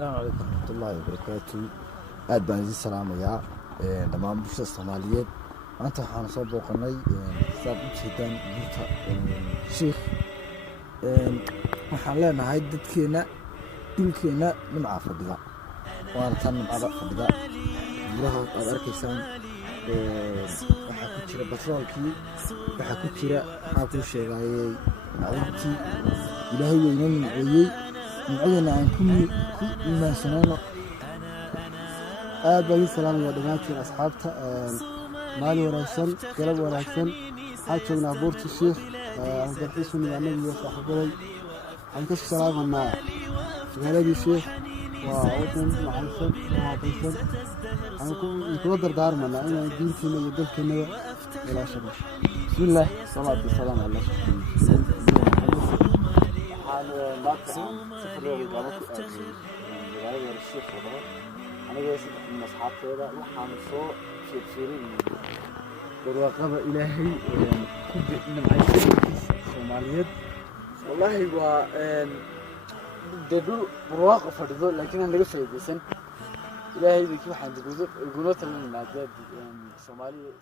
السلام عليكم ورحمة الله وبركاته. aad baan idin salaamayaa dhammaan bulshada Soomaaliyeed. maanta waxaan soo booqanay saab u jeedaan buurta Sheekh. waxaan leenahay dadkeena dhulkeena nimca fadhiga waana tan nimcada fadhiga buuraha aad arkaysaan waxa ku jira batroolkii waxa ku jira waxa ku sheegayay macdintii ilaahay weyneen nimceeyay nimcadana aan ku iimaansanayno. aad baan salaamayaa dhammaantiin asxaabta maalin wanaagsan galab wanaagsan waxaan joognaa buurta Sheekh aan dalxiis u nimaanay iyo saaxiibaday waxaan ka salaamanaa magaaladii Sheekh waa wadan macalsan waxaan kula dardaarmanaa inaan diinteena iyo dalkeena ilaashano. bismillaah salaatu wasalaamu ala aniga sidii asxaabteeda waxaan soo fiirfiirin barwaaqada ilaahay ku nimcaysiintiisa Soomaaliyeed. wallahi waa dad barwaaqo fadhido laakiin aan laga faa'iideysan ilaahay waxaan dugado guulo talin maadaama Soomaaliyeed